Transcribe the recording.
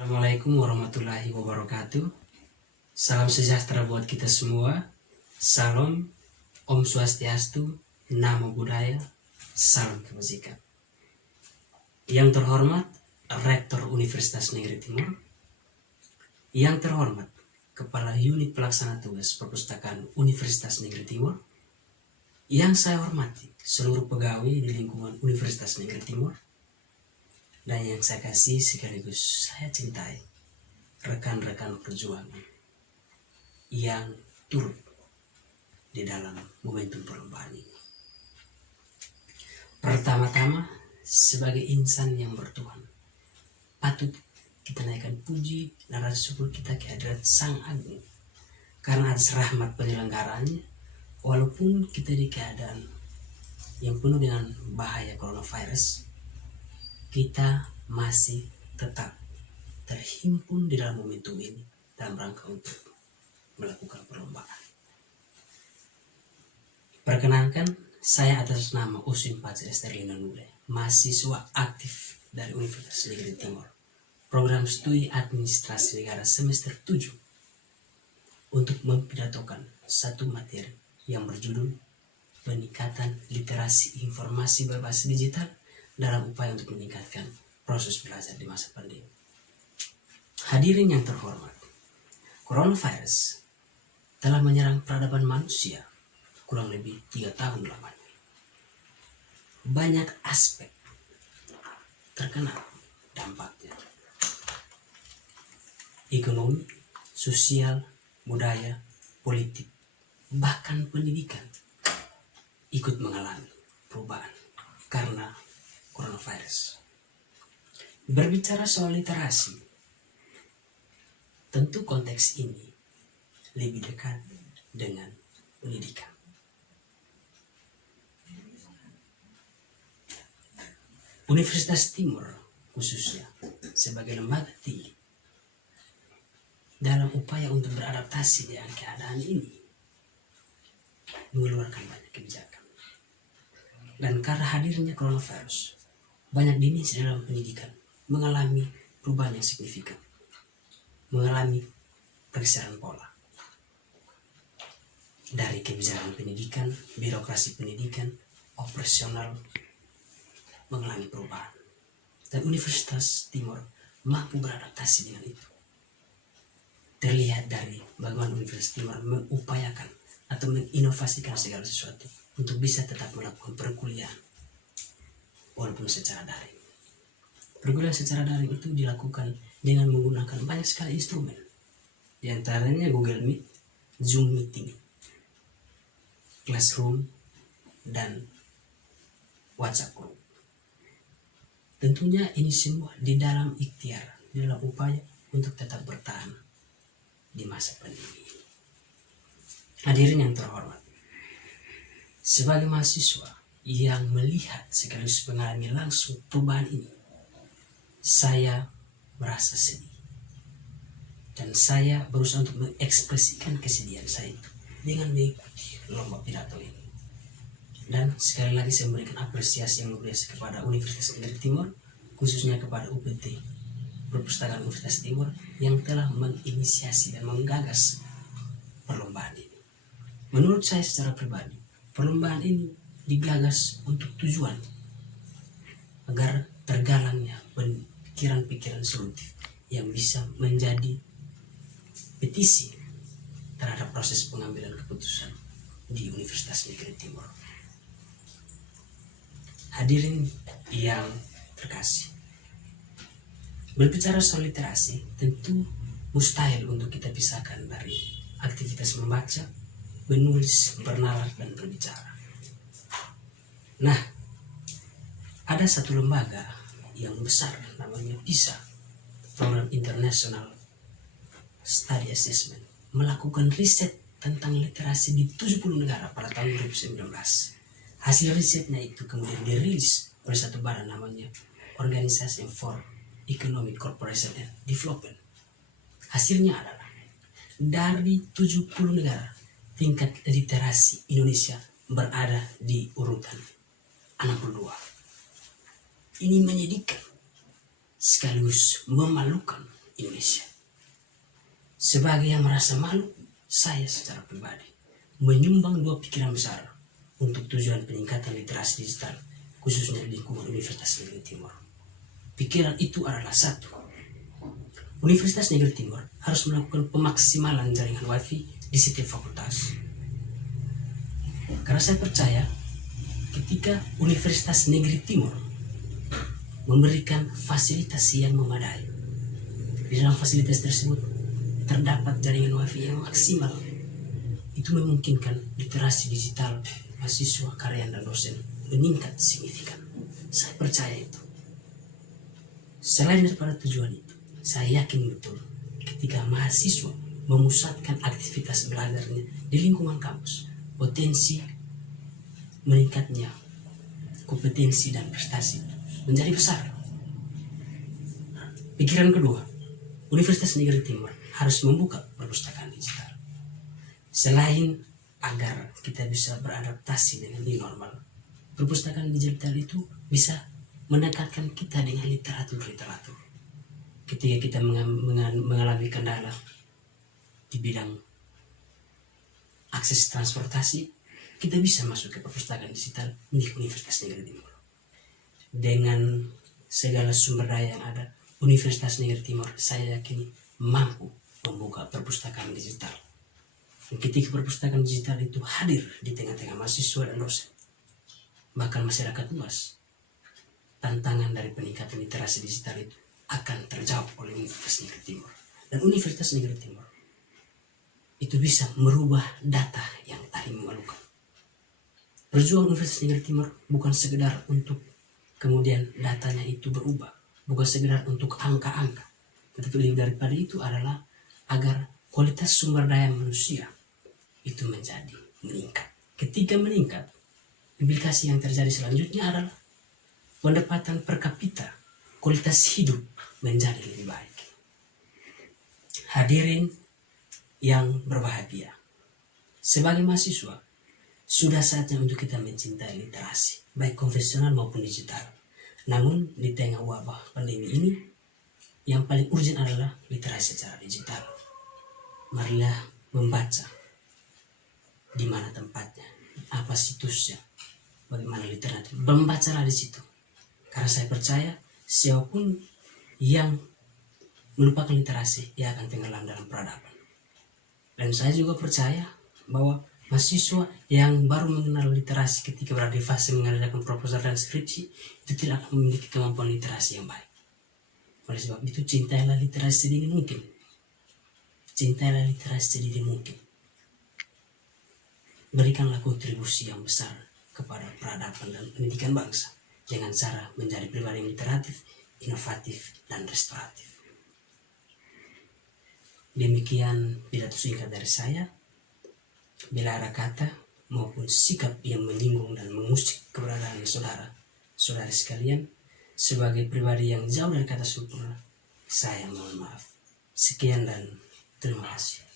Assalamualaikum warahmatullahi wabarakatuh. Salam sejahtera buat kita semua. Salam, Om Swastiastu, Namo Buddhaya, salam kebajikan. Yang terhormat Rektor Universitas Negeri Timur, yang terhormat Kepala Unit Pelaksana Tugas Perpustakaan Universitas Negeri Timur, yang saya hormati seluruh pegawai di lingkungan Universitas Negeri Timur, dan yang saya kasih sekaligus saya cintai rekan-rekan perjuangan yang turut di dalam momentum perlombaan ini. Pertama-tama, sebagai insan yang bertuhan, patut kita naikkan puji dan rasa syukur kita kehadirat Sang Agung karena atas rahmat penyelenggaranya, walaupun kita di keadaan yang penuh dengan bahaya coronavirus, kita masih tetap terhimpun di dalam momentum ini dalam rangka untuk melakukan perlombaan. Perkenankan, saya atas nama Usin Patsi Esterlina Nule, mahasiswa aktif dari Universitas Negeri Timur, program studi administrasi negara semester 7, untuk mempidatokan satu materi yang berjudul peningkatan literasi informasi berbasis digital dalam upaya untuk meningkatkan proses belajar di masa pandemi. Hadirin yang terhormat, coronavirus telah menyerang peradaban manusia kurang lebih 3 tahun lamanya. Banyak aspek terkena dampaknya. Ekonomi, sosial, budaya, politik, bahkan pendidikan ikut mengalami perubahan karena coronavirus. Berbicara soal literasi, tentu konteks ini lebih dekat dengan pendidikan. Universitas Timur khususnya sebagai lembaga tinggi dalam upaya untuk beradaptasi dengan keadaan ini mengeluarkan banyak kebijakan. Dan karena hadirnya coronavirus, banyak dimensi dalam pendidikan mengalami perubahan yang signifikan, mengalami pergeseran pola. Dari kebijakan pendidikan, birokrasi pendidikan, operasional mengalami perubahan. Dan Universitas Timur mampu beradaptasi dengan itu. Terlihat dari bagaimana Universitas Timur mengupayakan atau menginovasikan segala sesuatu untuk bisa tetap melakukan perkuliahan walaupun secara daring. Perkuliahan secara daring itu dilakukan dengan menggunakan banyak sekali instrumen, di antaranya Google Meet, Zoom Meeting, Classroom, dan WhatsApp Group. Tentunya ini semua di dalam ikhtiar, di dalam upaya untuk tetap bertahan di masa pandemi ini. Hadirin yang terhormat, sebagai mahasiswa yang melihat sekaligus mengalami langsung perubahan ini, saya merasa sedih. Dan saya berusaha untuk mengekspresikan kesedihan saya itu dengan mengikuti lomba pidato ini. Dan sekali lagi saya memberikan apresiasi yang luar biasa kepada Universitas Negeri Timur, khususnya kepada UPT, Perpustakaan Universitas Timur, yang telah menginisiasi dan menggagas perlombaan ini. Menurut saya secara pribadi, perlombaan ini digagas untuk tujuan agar tergalangnya pikiran-pikiran solutif yang bisa menjadi petisi terhadap proses pengambilan keputusan di Universitas Negeri Timur. Hadirin yang terkasih, berbicara soal literasi tentu mustahil untuk kita pisahkan dari aktivitas membaca, menulis, bernalar, dan berbicara. Nah, ada satu lembaga yang besar namanya PISA, Program International Study Assessment, melakukan riset tentang literasi di 70 negara pada tahun 2019. Hasil risetnya itu kemudian dirilis oleh satu badan namanya Organization for Economic Cooperation and Development. Hasilnya adalah dari 70 negara, tingkat literasi Indonesia berada di urutan 62. Ini menyedihkan sekaligus memalukan Indonesia. Sebagai yang merasa malu, saya secara pribadi menyumbang 2 pikiran besar untuk tujuan peningkatan literasi digital, khususnya di lingkungan Universitas Negeri Timur. Pikiran itu adalah satu, Universitas Negeri Timur harus melakukan pemaksimalan jaringan wifi di setiap fakultas. Karena saya percaya ketika Universitas Negeri Timur memberikan fasilitas yang memadai, di dalam fasilitas tersebut terdapat jaringan wifi yang maksimal, itu memungkinkan literasi digital mahasiswa, karyawan, dan dosen meningkat signifikan. Saya percaya itu. Selain daripada tujuan itu, saya yakin betul ketika mahasiswa memusatkan aktivitas belajarnya di lingkungan kampus, potensi meningkatnya kompetensi dan prestasi menjadi besar. Pikiran kedua, Universitas Negeri Timur harus membuka perpustakaan digital. Selain agar kita bisa beradaptasi dengan new normal, perpustakaan digital itu bisa mendekatkan kita dengan literatur-literatur. Ketika kita mengalami kendala di bidang akses transportasi, kita bisa masuk ke perpustakaan digital milik Universitas Negeri Timur. Dengan segala sumber daya yang ada, Universitas Negeri Timur saya yakin mampu membuka perpustakaan digital. Dan ketika perpustakaan digital itu hadir di tengah-tengah mahasiswa dan dosen, bahkan masyarakat luas, tantangan dari peningkatan literasi digital itu akan terjawab oleh Universitas Negeri Timur. Dan Universitas Negeri Timur itu bisa merubah data yang tadi memalukan. Perjuangan Universitas Negeri Timur bukan sekedar untuk kemudian datanya itu berubah, bukan sekedar untuk angka-angka, tetapi lebih daripada itu adalah agar kualitas sumber daya manusia itu menjadi meningkat. Ketika meningkat, implikasi yang terjadi selanjutnya adalah pendapatan per kapita, kualitas hidup menjadi lebih baik. Hadirin yang berbahagia, sebagai mahasiswa, sudah saatnya untuk kita mencintai literasi, baik konvensional maupun digital. Namun di tengah wabah pandemi ini, yang paling urgent adalah literasi secara digital. Marilah membaca di mana tempatnya, apa situsnya, bagaimana literatur. Membacalah di situ. Karena saya percaya siapapun yang melupakan literasi, ia akan tenggelam dalam peradaban. Dan saya juga percaya bahwa mahasiswa yang baru mengenal literasi ketika berada di fase mengerjakan proposal dan skripsi itu tidak akan memiliki kemampuan literasi yang baik. Oleh sebab itu, cintailah literasi sedini mungkin. Cintailah literasi sedini mungkin. Berikanlah kontribusi yang besar kepada peradaban dan pendidikan bangsa dengan cara menjadi pribadi yang literatif, inovatif, dan restoratif. Demikian pidato singkat dari saya. Bila ada kata maupun sikap yang menyinggung dan mengusik keberadaan saudara-saudari sekalian, sebagai pribadi yang jauh dari kata sempurna, saya mohon maaf. Sekian dan terima kasih.